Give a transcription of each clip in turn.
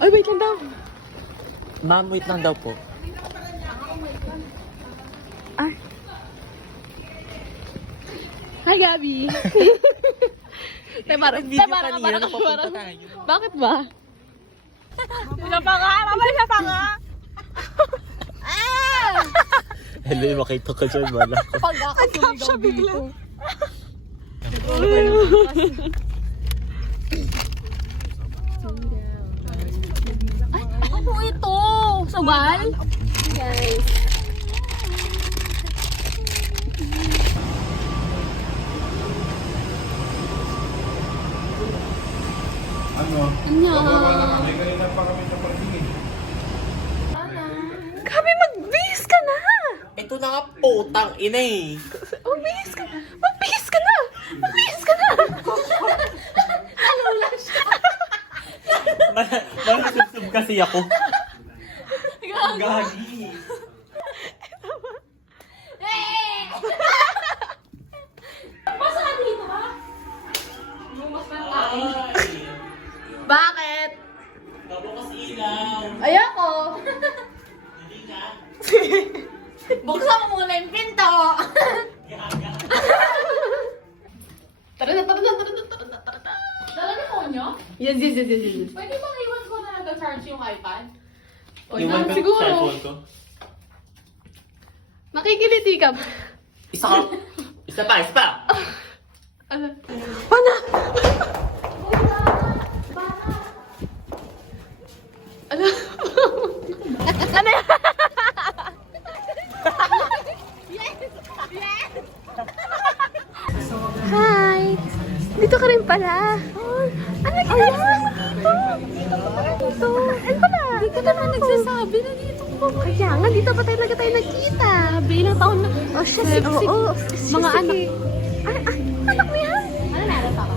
Ay, wait lang daw. Ma'am, wait lang daw po. Ay. Hi, Gabby. Parang bakit ba? Isa pa nga! Mama, isa pa nga! Hello, makita ka dyan, wala ko. Pag-akasuligaw siya bigla. Ay, ako po ito! Sabal? Guys. Ano? Annyeong. May kanina pa kami sa parking. Gabi, magbihis ka na! Ito na nga putang ina eh. Magbihis ka na! Magbihis ka na! Magbihis ka na! Malasubsub kasi ako. Gagi. Pasok ka dito ha? Bumas na tayo. Bakit? Nabukas ilaw. Ayoko! Hindi nga. Buksan mo muna yung pinto! Tara na, tara na, tara na, tara na, tara na. Dala niyo phone nyo? Yes. Pwede bang iwan ko na nag-charge yung iPad? Iwan ko siguro. cellphone ko. Nakikiliti ka ba? Isa ka. Isa pa. Ano? Pana! Ano? Ano yan? Hi! Dito ka rin pala. Ano ginagawa mo dito? Ano pala? Hindi ka naman nagsasabi na dito ko. Kaya nga, dito pa talaga tayo nagkita. Ilang taon na. Oh, siya oo. Mga anak. Anak mo yan? Ano meron pa ako?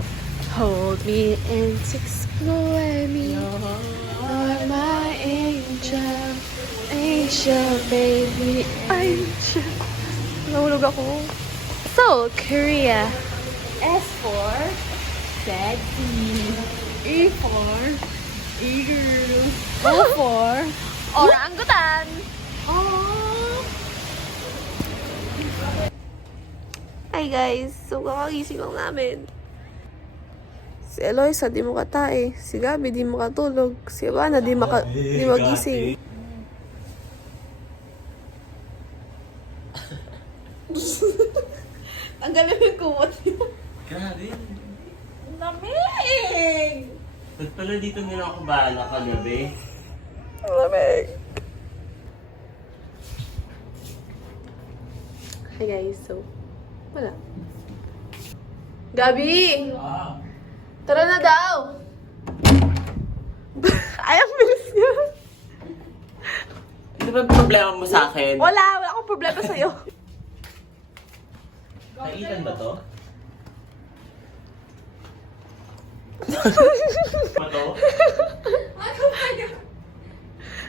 Hold me and explore me. You're my angel. Angel, baby. Angel. Nahulog ako. Seoul, Korea. S for sexy. E for eager. O for orangutan. Oh. Hi guys, so kakagising lang namin. Si Eloisa di makatae, si Gabi di makatulog, si Ivana di magising. Ang galing ng kumot niyo. Grabe. Lamig! Ba't pala dito nila ako bahala kagabi? Ang lamig. Hi guys, so wala. Gabi! Tara na daw! Ay, ang bilis niya. Ano ba problema mo sa akin? Wala akong problema sa'yo. Naitan ba to? Ba to?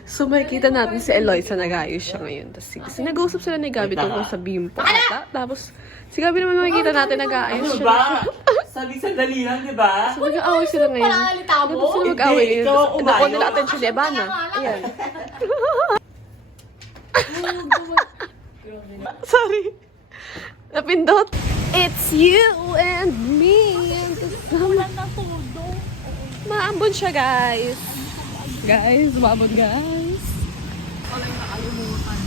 So, makikita natin si Eloisa, nag-ayos siya ngayon. Tapos, nag-uusap sila ni Gabi tungkol sa bimpo ata. Tapos, si Gabi naman makikita natin, nag-ayos Ano siya. ba? Sabi sandali lang, di ba? So, mag-aaway sila ngayon. Palalita mo? Tapos sila mag-aaway Hindi, ngayon. ikaw ang Tapos, nakuha umayo. nila attention ni Ivana. Ayan. Sorry. Napindot. It's you and me. Wala na todo. Maambon siya, guys. Guys, maambon, guys. Wala yung nakalimutan.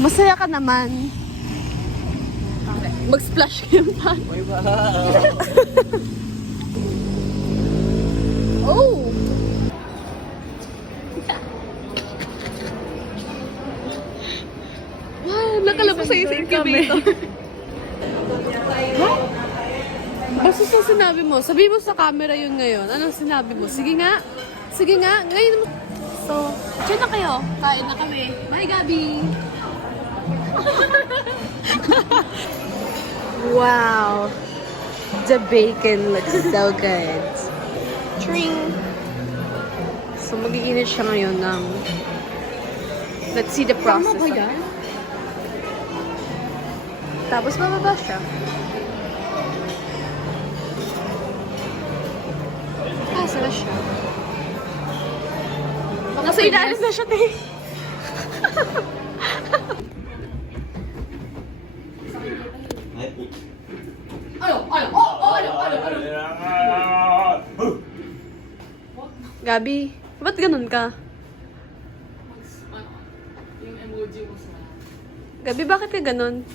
Masaya ka naman. Mag-splash ka yung pan. Uy, ba? Oh! Wow, nakalabas sa'yo sa incubator. Huh? Basta sa sinabi mo, sabi mo sa camera yun ngayon. Anong sinabi mo? Sige nga. Sige nga. Ngayon mo. So, dyan na kayo. Kain na kami. Bye, Gabi. Wow. The bacon looks so good. Tring. So, mag-iinit siya ngayon ng... Let's see the process. Tama ba yan? Tapos bababa siya. Nasa ilalim na siya, te. Gabi, ba't ganun ka? Yung emoji mo sa... Gabi, bakit ka ganun?